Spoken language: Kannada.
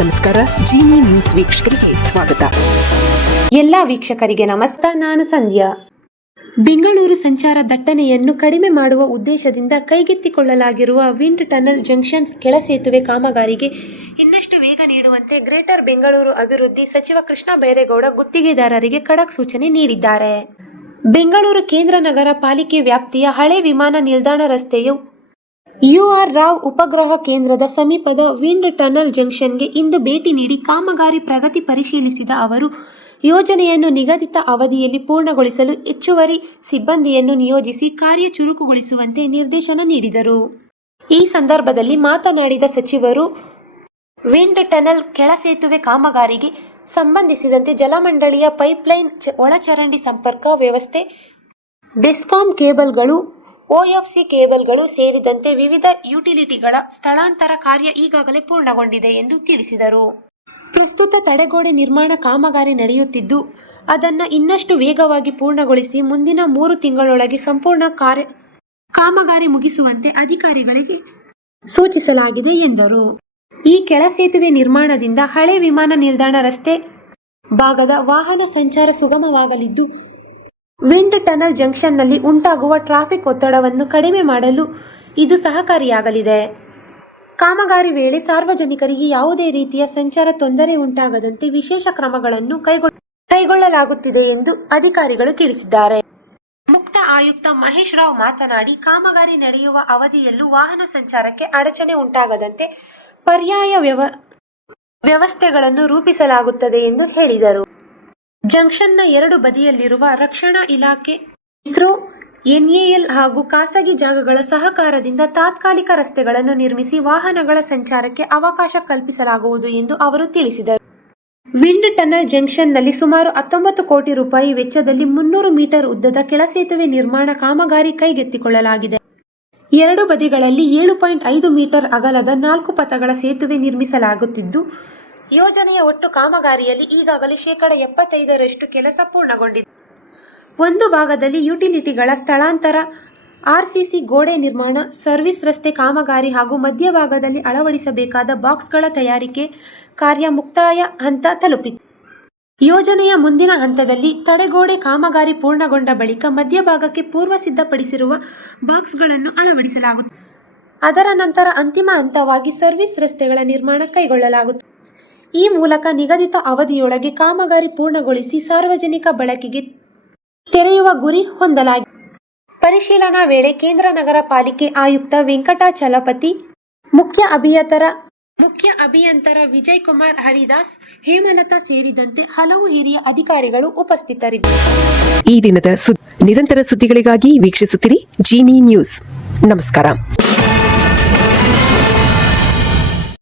ನಮಸ್ಕಾರ. ಜೀನಿ ನ್ಯೂಸ್ ವೀಕ್ಷಕರಿಗೆ ಸ್ವಾಗತ. ಎಲ್ಲ ವೀಕ್ಷಕರಿಗೆ ನಮಸ್ಕಾರ. ನಾನು ಸಂಧ್ಯಾ. ಬೆಂಗಳೂರು ಸಂಚಾರ ದಟ್ಟಣೆಯನ್ನು ಕಡಿಮೆ ಮಾಡುವ ಉದ್ದೇಶದಿಂದ ಕೈಗೆತ್ತಿಕೊಳ್ಳಲಾಗಿರುವ ವಿಂಡ್ ಟನಲ್ ಜಂಕ್ಷನ್ ಕೆಳ ಸೇತುವೆ ಕಾಮಗಾರಿಗೆ ಇನ್ನಷ್ಟು ವೇಗ ನೀಡುವಂತೆ ಗ್ರೇಟರ್ ಬೆಂಗಳೂರು ಅಭಿವೃದ್ಧಿ ಸಚಿವ ಕೃಷ್ಣ ಬೈರೇಗೌಡ ಗುತ್ತಿಗೆದಾರರಿಗೆ ಖಡಕ್ ಸೂಚನೆ ನೀಡಿದ್ದಾರೆ. ಬೆಂಗಳೂರು ಕೇಂದ್ರ ನಗರ ಪಾಲಿಕೆ ವ್ಯಾಪ್ತಿಯ ಹಳೆ ವಿಮಾನ ನಿಲ್ದಾಣ ರಸ್ತೆಯು UR ರಾವ್ ಉಪಗ್ರಹ ಕೇಂದ್ರದ ಸಮೀಪದ ವಿಂಡ್ ಟನಲ್ ಜಂಕ್ಷನ್ಗೆ ಇಂದು ಭೇಟಿ ನೀಡಿ ಕಾಮಗಾರಿ ಪ್ರಗತಿ ಪರಿಶೀಲಿಸಿದ ಅವರು ಯೋಜನೆಯನ್ನು ನಿಗದಿತ ಅವಧಿಯಲ್ಲಿ ಪೂರ್ಣಗೊಳಿಸಲು ಹೆಚ್ಚುವರಿ ಸಿಬ್ಬಂದಿಯನ್ನು ನಿಯೋಜಿಸಿ ಕಾರ್ಯ ಚುರುಕುಗೊಳಿಸುವಂತೆ ನಿರ್ದೇಶನ ನೀಡಿದರು. ಈ ಸಂದರ್ಭದಲ್ಲಿ ಮಾತನಾಡಿದ ಸಚಿವರು, ವಿಂಡ್ ಟನಲ್ ಕೆಳ ಸೇತುವೆ ಕಾಮಗಾರಿಗೆ ಸಂಬಂಧಿಸಿದಂತೆ ಜಲಮಂಡಳಿಯ ಪೈಪ್ಲೈನ್, ಒಳಚರಂಡಿ ಸಂಪರ್ಕ ವ್ಯವಸ್ಥೆ, ಬೆಸ್ಕಾಂ ಕೇಬಲ್ಗಳು, OFC ಕೇಬಲ್ಗಳು ಸೇರಿದಂತೆ ವಿವಿಧ ಯುಟಿಲಿಟಿಗಳ ಸ್ಥಳಾಂತರ ಕಾರ್ಯ ಈಗಾಗಲೇ ಪೂರ್ಣಗೊಂಡಿದೆ ಎಂದು ತಿಳಿಸಿದರು. ಪ್ರಸ್ತುತ ತಡೆಗೋಡೆ ನಿರ್ಮಾಣ ಕಾಮಗಾರಿ ನಡೆಯುತ್ತಿದ್ದು, ಅದನ್ನು ಇನ್ನಷ್ಟು ವೇಗವಾಗಿ ಪೂರ್ಣಗೊಳಿಸಿ ಮುಂದಿನ 3 ತಿಂಗಳೊಳಗೆ ಸಂಪೂರ್ಣ ಕಾಮಗಾರಿ ಮುಗಿಸುವಂತೆ ಅಧಿಕಾರಿಗಳಿಗೆ ಸೂಚಿಸಲಾಗಿದೆ ಎಂದರು. ಈ ಕೆಳ ಸೇತುವೆ ನಿರ್ಮಾಣದಿಂದ ಹಳೆ ವಿಮಾನ ನಿಲ್ದಾಣ ರಸ್ತೆ ಭಾಗದ ವಾಹನ ಸಂಚಾರ ಸುಗಮವಾಗಲಿದ್ದು, ವಿಂಡ್ ಟನಲ್ ಜಂಕ್ಷನ್ನಲ್ಲಿ ಉಂಟಾಗುವ ಟ್ರಾಫಿಕ್ ಒತ್ತಡವನ್ನು ಕಡಿಮೆ ಮಾಡಲು ಇದು ಸಹಕಾರಿಯಾಗಲಿದೆ. ಕಾಮಗಾರಿ ವೇಳೆ ಸಾರ್ವಜನಿಕರಿಗೆ ಯಾವುದೇ ರೀತಿಯ ಸಂಚಾರ ತೊಂದರೆ ಉಂಟಾಗದಂತೆ ವಿಶೇಷ ಕ್ರಮಗಳನ್ನು ಕೈಗೊಳ್ಳಲಾಗುತ್ತಿದೆ ಎಂದು ಅಧಿಕಾರಿಗಳು ತಿಳಿಸಿದ್ದಾರೆ. ಮುಕ್ತ ಆಯುಕ್ತ ಮಹೇಶ್ ರಾವ್ ಮಾತನಾಡಿ, ಕಾಮಗಾರಿ ನಡೆಯುವ ಅವಧಿಯಲ್ಲೂ ವಾಹನ ಸಂಚಾರಕ್ಕೆ ಅಡಚಣೆ ಉಂಟಾಗದಂತೆ ಪರ್ಯಾಯ ವ್ಯವಸ್ಥೆಗಳನ್ನು ರೂಪಿಸಲಾಗುತ್ತದೆ ಎಂದು ಹೇಳಿದರು. ಜಂಕ್ಷನ್ನ 2 ಬದಿಯಲ್ಲಿರುವ ರಕ್ಷಣಾ ಇಲಾಖೆ, ಇಸ್ರೋ, NAL ಹಾಗೂ ಖಾಸಗಿ ಜಾಗಗಳ ಸಹಕಾರದಿಂದ ತಾತ್ಕಾಲಿಕ ರಸ್ತೆಗಳನ್ನು ನಿರ್ಮಿಸಿ ವಾಹನಗಳ ಸಂಚಾರಕ್ಕೆ ಅವಕಾಶ ಕಲ್ಪಿಸಲಾಗುವುದು ಎಂದು ಅವರು ತಿಳಿಸಿದರು. ವಿಂಡ್ ಟನಲ್ ಜಂಕ್ಷನ್ನಲ್ಲಿ ಸುಮಾರು 19 ಕೋಟಿ ರೂಪಾಯಿ ವೆಚ್ಚದಲ್ಲಿ 300 ಮೀಟರ್ ಉದ್ದದ ಕೆಳ ಸೇತುವೆ ನಿರ್ಮಾಣ ಕಾಮಗಾರಿ ಕೈಗೆತ್ತಿಕೊಳ್ಳಲಾಗಿದೆ. 2 ಬದಿಗಳಲ್ಲಿ 7.5 ಮೀಟರ್ ಅಗಲದ 4 ಪಥಗಳ ಸೇತುವೆ ನಿರ್ಮಿಸಲಾಗುತ್ತಿದ್ದು, ಯೋಜನೆಯ ಒಟ್ಟು ಕಾಮಗಾರಿಯಲ್ಲಿ ಈಗಾಗಲೇ 75% ಕೆಲಸ ಪೂರ್ಣಗೊಂಡಿದೆ. ಒಂದು ಭಾಗದಲ್ಲಿ ಯುಟಿಲಿಟಿಗಳ ಸ್ಥಳಾಂತರ, RCC ಗೋಡೆ ನಿರ್ಮಾಣ, ಸರ್ವಿಸ್ ರಸ್ತೆ ಕಾಮಗಾರಿ ಹಾಗೂ ಮಧ್ಯಭಾಗದಲ್ಲಿ ಅಳವಡಿಸಬೇಕಾದ ಬಾಕ್ಸ್ಗಳ ತಯಾರಿಕೆ ಕಾರ್ಯ ಮುಕ್ತಾಯ ಹಂತ ತಲುಪಿದೆ. ಯೋಜನೆಯ ಮುಂದಿನ ಹಂತದಲ್ಲಿ ತಡೆಗೋಡೆ ಕಾಮಗಾರಿ ಪೂರ್ಣಗೊಂಡ ಬಳಿಕ ಮಧ್ಯಭಾಗಕ್ಕೆ ಪೂರ್ವ ಸಿದ್ಧಪಡಿಸಿರುವ ಬಾಕ್ಸ್ಗಳನ್ನು ಅಳವಡಿಸಲಾಗುತ್ತದೆ. ಅದರ ನಂತರ ಅಂತಿಮ ಹಂತವಾಗಿ ಸರ್ವಿಸ್ ರಸ್ತೆಗಳ ನಿರ್ಮಾಣ ಕೈಗೊಳ್ಳಲಾಗುತ್ತದೆ. ಈ ಮೂಲಕ ನಿಗದಿತ ಅವಧಿಯೊಳಗೆ ಕಾಮಗಾರಿ ಪೂರ್ಣಗೊಳಿಸಿ ಸಾರ್ವಜನಿಕ ಬಳಕೆಗೆ ತೆರೆಯುವ ಗುರಿ ಹೊಂದಲಾಗಿದೆ. ಪರಿಶೀಲನಾ ವೇಳೆ ಕೇಂದ್ರ ನಗರ ಪಾಲಿಕೆ ಆಯುಕ್ತ ವೆಂಕಟಾಚಲಪತಿ, ಮುಖ್ಯ ಅಭಿಯಂತರ ವಿಜಯ್ ಕುಮಾರ್ ಹರಿದಾಸ್, ಹೇಮಲತಾ ಸೇರಿದಂತೆ ಹಲವು ಹಿರಿಯ ಅಧಿಕಾರಿಗಳು ಉಪಸ್ಥಿತರಿದ್ದರು. ಈ ದಿನದ ನಿರಂತರ ಸುದ್ದಿಗಳಿಗಾಗಿ ವೀಕ್ಷಿಸುತ್ತಿರಿ ಜೀನಿ ನ್ಯೂಸ್. ನಮಸ್ಕಾರ.